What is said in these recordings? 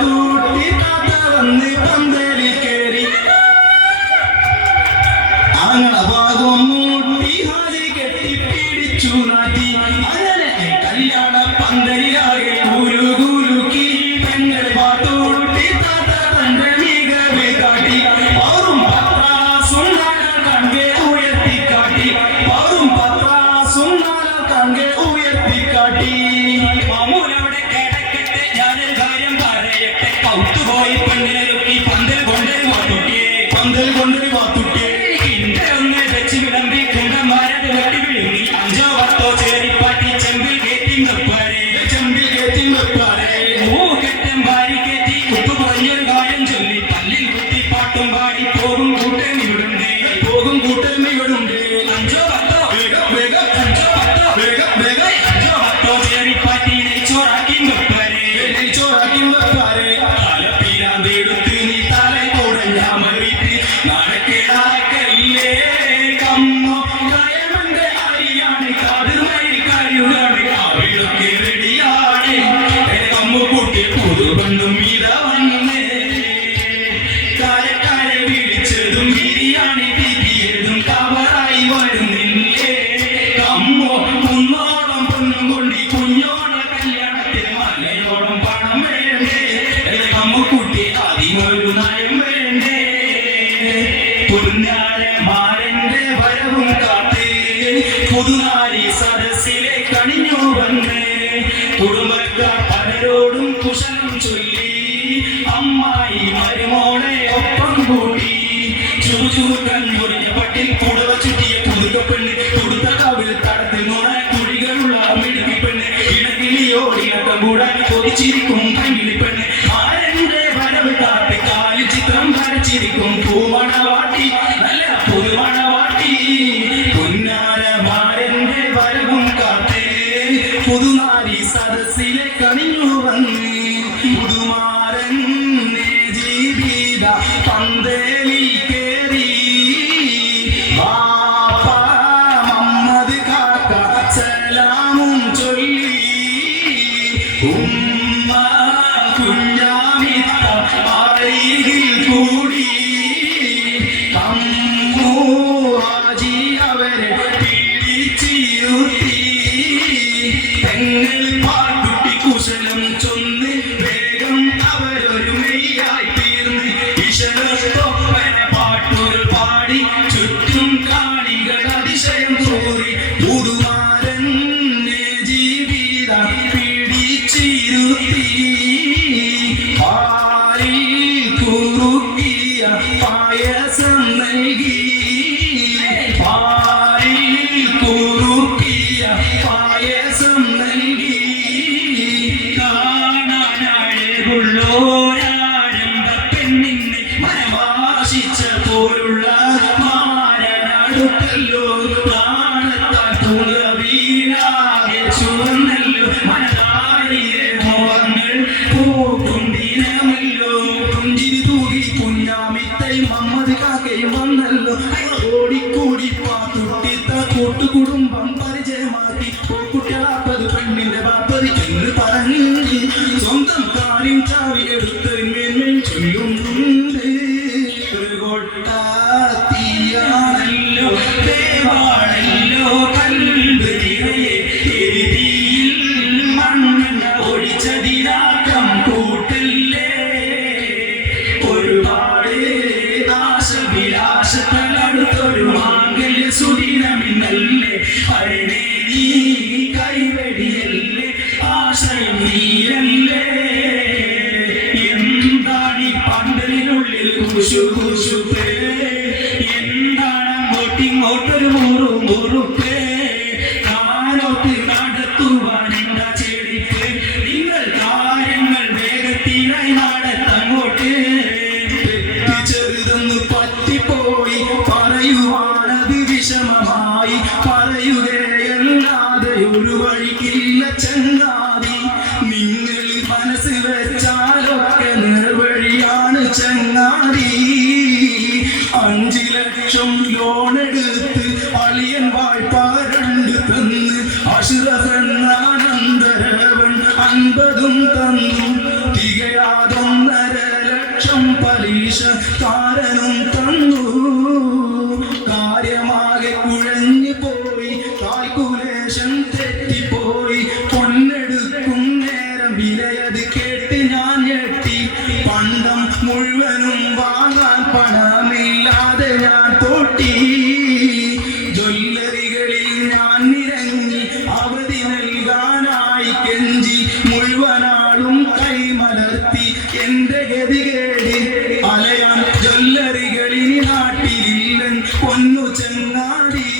പാത്തൂട്ടി താത്ത വന്ന് പന്തലിൽ കേറി ആങ്ങള ഭാഗം മൂട്ടി ഹാജി കെട്ടി പിടിച്ചു നാട്ടി അങ്ങനെ കല്യാണ പന്തലിലാകെ ഗുരുക്കി പെങ്ങൾ പാത്തൂട്ടി താത്ത തന്റെ മികവ് കാട്ടി പൗറും പത്രാസും കണ്ടെ ഉയർത്തിക്കാട്ടി പൗറും പത്രാസും കണ്ടെ ഉയർത്തിക്കാട്ടി മാമൂലവിടെ കേടക്കെട്ട് ഞാനൊരു കാര്യം പറയട്ടെ പൗത്തുപോയി പെണ്ണിനൊരുക്കി പന്തൽ കൊണ്ടൊരു വാത്തുട്ടിയെ ഇന്റെ ഒന്ന് വെച്ച് വിളമ്പി കുണ്ടന്മാരത് വെട്ടി വിഴുങ്ങി 5 or 10 ചേരിപ്പാട്ടി ചെമ്പിൽ കയറ്റി വെപ്പാരെ മൂക്കെറ്റം വാരി കയറ്റി ഉപ്പ് കുറഞ്ഞൊരു കാര്യം ചൊല്ലി പല്ലിൽ കുത്തി പാട്ടും പാടി പോകും കൂട്ടൻ ഇവിടുണ്ട് 5 or 10 ചേരിപ്പാട്ടി നെയ്ച്ചോറാക്കി വെപ്പാരെ തലപ്പീരാന്തെടുത്ത് നീ തല കൊടഞ്ഞാമറിയിട്ട് നടക്കിടാക്കല്ലേ കമ്മോ കയമന്റെ അരിയാണ് കാതിർമയിൽ കരുതാണ് അവിടൊക്കെ റെഡിയാണ് കമ്മു കൂട്ടി പുതുപണ്ടും ഇത വന്നേ കരക്കാരെ വിളിച്ചതും ബിരിയാണി തീറ്റിയതും കവറായി വരുന്നില്ലേ കമ്മോ കുന്നോളം പൊന്നും കൊണ്ടി കുഞ്ഞോള കല്യാണത്തിന് മലയോളം പണം വേണ്ടേ കമ്മുക്കുട്ടി അതിനൊരു നയം വേണ്ടേ പുന്നാരന്മാരന്റെ വരവും കാത്ത് പുതുനാരി സദസ്സിലെ കണിഞ്ഞു വന്ന് കുടുംബക്കാർ പലരോടും കുശലം ചൊല്ലി അമ്മായി മരുമോളെ ഒപ്പം കൂടി ചുറുചുറുക്കൻ മുറിഞ്ഞ പട്ടിൽ പുടവ ചുറ്റിയ പുതുക്കപ്പെണ്ണ് കൊടുത്ത കവിൽ തടത്തിൽ നുണ കുഴികളുള്ള മിടുക്കി പെണ്ണ് ഇണക്കിളിയോടിനൊക്കെ കൂടാൻ കൊതിച്ചിരിക്കും കങ്കിളിപ്പെണ്ണ് ആരന്റെ വരവ് കാത്ത് കാലി ചിത്രം വരച്ചിരിക്കും പൂമണവാട്ടി നല്ല പുതുമണവാട്ടി പുന്നാരമാരന്റെ വരവും കാത്ത് പുതുനാരി സദസ്സിലെ കണിഞ്ഞു വന്ന് പുതുമാരൻ ജീവിത പന്തലിൽ കേറി ബാപ്പ മമ്മദ് കാക്ക സലാമും ചൊല്ലി ഉമ്മ കുഞ്ഞാമിത്ത അരികിൽ കൂടി കമ്മു ഹാജി അവരെ പിടിച്ചിരുത്തി പെങ്ങൾ പാട്ടുട്ടി കുശലം ചൊന്ന് വേഗം അവരൊരു മെയ്യായി തീർന്ന് ഈശ്വരത്തൊപ്പന പാട്ടുകൾ പാടി ചുറ്റും കാണികൾ അതിശയം തോറി പുതുമാരൻ ജീവിത പിടിച്ചിരുത്തി പാലിൽ കുറുക്കിയ പായസം നൽകി പാലിൽ കുറുക്കിയ പായസം നൽകി കാണാനഴകുള്ളോരാരംഭ പെണ്ണിനെ മനവാശിച്ച പോലുള്ള മാരനടുത്തല്ലോ പ്രാണത്താൽ തുളവീനാകെ ചുവന്നല്ലോ മനതാരിയെ മോഹങ്ങൾ പൂക്കും ദിനമല്ലോ പുഞ്ചിരി തൂകി കുഞ്ഞാമിത്തയും മമ്മദ് കാക്കയും വന്നല്ലോ ഓടിക്കൂടി പാത്തുട്ടിത്ത കൂട്ടുകുടുംബം പരിചയമാക്കി കുട്ടികളാപ്പത് പെണ്ണിന്റെ ബാപ്പതി എന്ന് പറഞ്ഞ് സ്വന്തം കാര്യം ചാവി എടുത്ത് മേന്മേൽ ചൊല്ലുന്നുണ്ട് തീയാണല്ലോ ദേവാണല്ലോ കൽബ് നിറയെ എരിതിയിൽ മണ്ണെണ്ണ ഒഴിച്ചതിനാക്കം കൂട്ടല്ലേ ഒരുപാട് ആശവിലാശത്തലടുത്തൊരു മാംഗല്യ സുദിനമിന്നല്ലേ അരണേ നീ കൈവെടിയല്ലേ ആശയം നീയല്ലേ എന്താണ് ഈ പന്തലിനുള്ളിൽ കുശുപേ എന്താണ് അങ്ങോട്ടിങ്ങോട്ടൊരു മുറുപ്പേ കാലോട്ട് നടത്തുവാൻ എന്താ ചെടിപ്പ് നിങ്ങൾ കാര്യങ്ങൾ വേഗത്തിനായി നടത്തങ്ങോട്ട് ചെറുതൊന്ന് പറ്റിപ്പോയി പറയുവാനത് വിഷമമായി പറയുകയല്ലാതെ ഒരു വഴിക്കില്ല ചങ്ങാതി നിങ്ങൾ മനസ്സ് വെച്ചാലൊക്കെ നിർവഴിയാണ് ചങ്ങാതി 5 ലക്ഷം ലോണെടുത്ത് അളിയൻ വായ്പ 2 തന്ന് അഷ്റഫ് ആനന്ദരവൻ 50 തന്നു തികയാതും ലക്ഷം പലിശ കാരനും തന്നു. കാര്യമാകെ കുഴഞ്ഞു പോയി, കാൽക്കുലേഷൻ തെറ്റിപ്പോയി. പൊന്നെടുക്കും നേരം വിലയത് കേട്ട് ഞാൻ ഞെട്ടി. പണ്ടം മുഴുവനും വാങ്ങാൻ പണമില്ലാതെ ഞാൻ പൊട്ടി. ജ്വല്ലറികളിൽ ഞാൻ നിരങ്ങി അവധി നൽകാനായി കെഞ്ചി. മുഴുവനാളും കൈമലർത്തി എന്റെ ഗതികേടി. അലയാൻ ജ്വല്ലറികളിൽ നാട്ടിലില്ലൻ പൊന്നു ചെങ്ങാടി.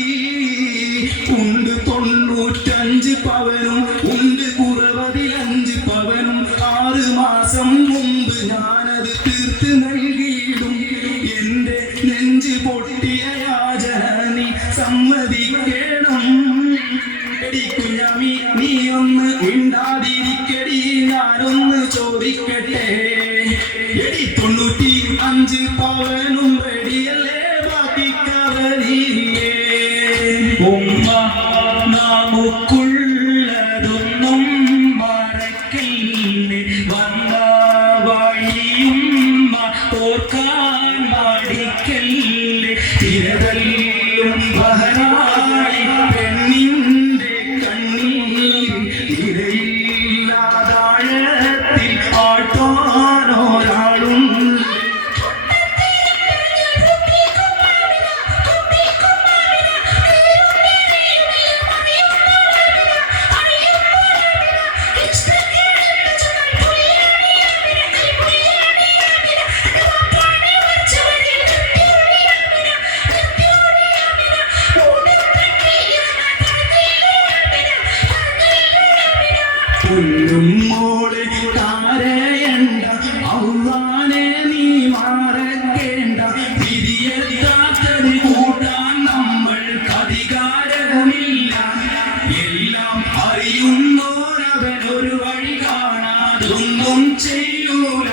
ഉണ്ട് 95 പവനും ഉണ്ട് കുറവതിൽ 5 പവനും. 6 മാസം മുമ്പ് ഞാനത് തീർത്ത് നൽകിയിടും. എന്റെ നെഞ്ച് പൊട്ടിയ യാചന നീ സമ്മതിക്കണം. എടി കുഞ്ഞാമി നീ ഒന്ന് മിണ്ടാതിരിക്കടി, ഞാനൊന്ന് ചോദിക്കട്ടെ. എടി 95 പവനും റെഡിയല്ലേ, ബാക്കി കവറില്ലേ? ഉമ്മ നമുക്കുള്ളതൊന്നും മറക്കില്ലേ, വന്ന വഴിയുമ്മ ഓർക്കാൻ മടിക്കല്ലേ. തിരതല്ലും ബഹരായി പെണ്ണിന്റെ കണ്ണീർ, ഇരയില്ലാതാഴത്തിൽ ആട്ടാനൊരാളും. പൊന്നും മോളെ കരയണ്ട, അള്ളാനെ നീ മറക്കേണ്ട. വിധിയെത്താത്തത് കൂട്ടാൻ നമ്മൾക്ക് അധികാരമില്ല. എല്ലാം അറിയുന്നോരവനൊരു വഴി കാണാതൊന്നും ചെയ്യൂല.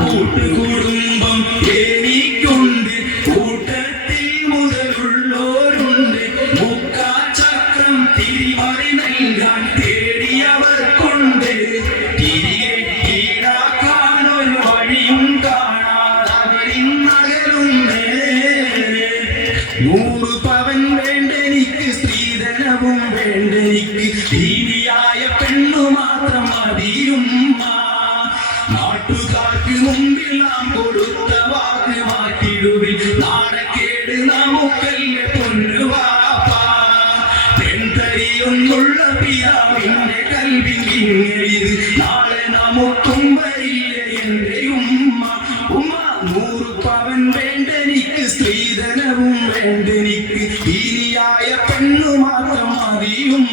കൂട്ടുകുടുംബം എനിക്കുണ്ട്, കൂട്ടത്തിൽ മുതലുള്ളോരുണ്ട്. മുക്കാചക്രം തിരിമറി നൽകാൻ തേടിയവർക്കുണ്ട്. തിരികെ ഈടാക്കാനൊരു വഴിയും കാണാതവരിന്നകലുണ്ട്. 100 പവൻ വേണ്ടെനിക്ക്, സ്ത്രീധനവും വേണ്ടെനിക്ക്. ദീനിയായ പെണ്ണു മാത്രം മതിയുമ്മ. നാട്ടുകാർക്ക് മുമ്പിൽ നാം കൊടുത്ത വാക്ക് മാറ്റിടുവിൽ. നാണക്കേട് നമുക്കല്ലേ പൊന്നുവാപ്പ. പെൺതരിയൊന്നുള്ള പിതാവിന്റെ കൽവിങ്ങിയത് നാളെ നമുക്കും വരില്ലേ എന്റെ ഉമ്മ. ഉമ്മ 100 പവൻ വേണ്ടെനിക്ക്, സ്ത്രീധനവും വേണ്ടെനിക്ക്. ദീനിയായ പെണ്ണു മാത്രം മതിയുമ്മ.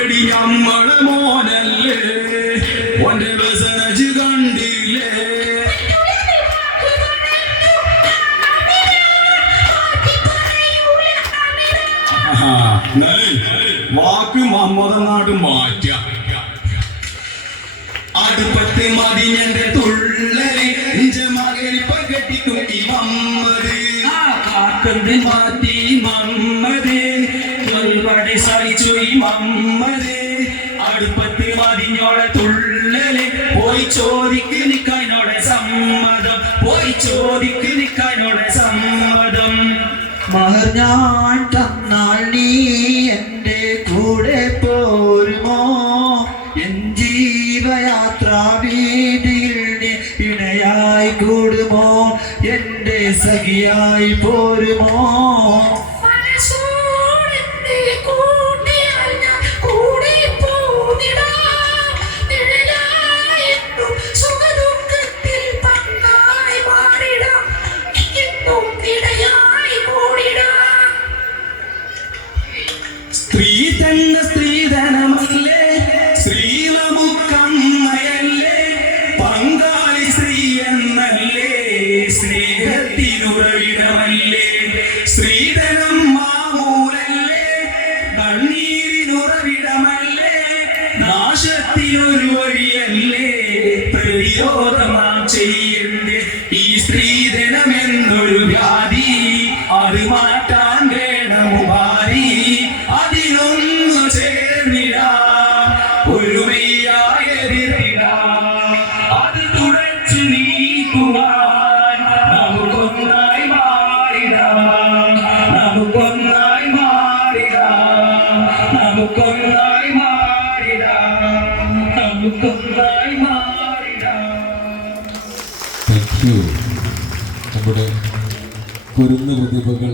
എടി നമ്മളെ മോനല്ലേ, ഓന്റെ ബസനജ് കണ്ടില്ലേ? വാക്ക് മുഹമ്മദ് മാറ്റ. അടുപ്പത്ത് മതിഞ്ഞന്റെ തുള്ളല് മകനിപ്പ കെട്ടിക്കും ഈ മമ്മത്. കാക്കന്ത് മാറ്റി മമ്മത്, തൊൽവടി സഹിച്ചു ഈ മമ്മത്. അടുപ്പത്ത് മതിഞ്ഞോടെ തുള്ളല്, പോയി ചോദിക്ക് നിക്കാനോടെ സമ്മതം, പോയി ചോദിക്ക് നിക്കാനോടെ സമ്മതം. മഹർ ഞാൻ തന്നാൽ നീ എൻ്റെ കൂടെ പോരുമോ? എൻ ജീവയാത്ര വീതിയിൽ നീ ഇണയായി കൂടുമോ? എൻ്റെ സഖിയായി പോരുമോ? സ്ത്രീധനമല്ലേ, സ്ത്രീ നമുക്കമ്മയല്ലേ, പങ്കാളി സ്ത്രീ എന്നല്ലേ, സ്നേഹത്തിനുറവിടമല്ലേ. സ്ത്രീധനം മാമൂലല്ലേ, കണ്ണീരിനുറവിടമല്ലേ, നാശത്തിനൊരു വഴിയല്ലേ. പ്രതിരോധം നാം ചെയ്യണ്ടേ, ഈ സ്ത്രീധനമെന്നൊരു വ്യാധി അത് മാറ്റാൻ വേണമുപാരി അതിനൊന്നു ചേർന്നിടാം ഒരുമയായി എതിർത്തിടാം അത് തുടച്ചു നീക്കുവാൻ നമുക്കൊന്നായി മാറിടാം നമുക്കൊന്നായി മാറിടാം നമുക്കൊന്നായി മാറിടാം നമുക്കൊന്നായി മാറിടാം. Thank you. നമ്മുടെ കുരുന്ന് പ്രതിഭകൾ